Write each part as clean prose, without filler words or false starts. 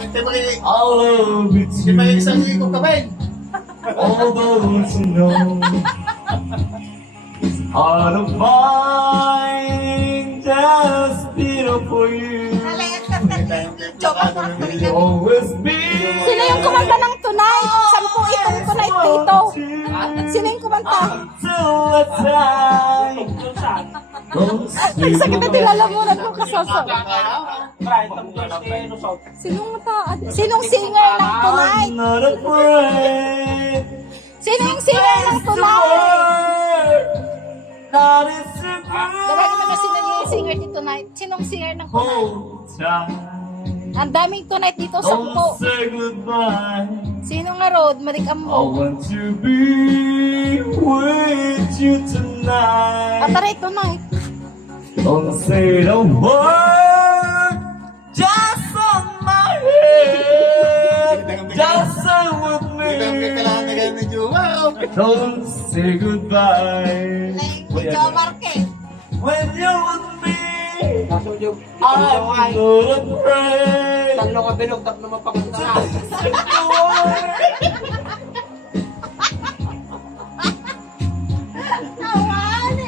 I'll love it Hindi pa yung isang too. ikong kamay. All those who know out of mind, just beat up for you. Will always be. Sino yung kumanta ng Tonight? 10 itong Tonight dito. Sino yung kumanta? Till the time goes Ang sakit na tilalamunan mo kasoso. Sinong singer ng Tonight? I'm not afraid. Sino yung singer ng Tonight? That is a Tawagin mo na sino yung singer ni Tonight. Sinong singer ng Tonight? hold tight. Ang daming Tonight dito, 10. Don't say goodbye. Sino nga Rod? Marikam I mo. want to be with you tonight. Ataray Tonight. Don't say the word, just on my head. Just say with Hindi me. kailangan na ganyan ni Juma. Don't say goodbye. When you're with me, Kaso yung I'm not afraid. tatlo ka bilog, tatlo mapakanta.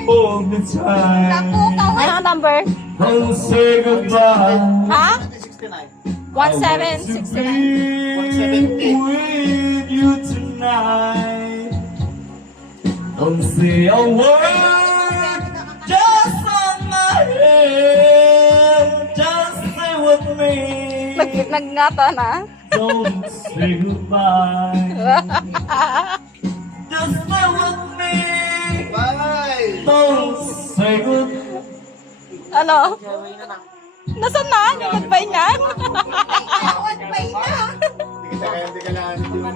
All the time. Ano ang number? Don't say goodbye. Ha? 69. 1769. With you tonight. Don't say a word, just on my head. Just say with me. Nagngata na. Don't say goodbye. Just say with me. Bye! Don't say goodbye. Ano? Nasaan na? Goodbye na? Hindi kailangan ni Juma.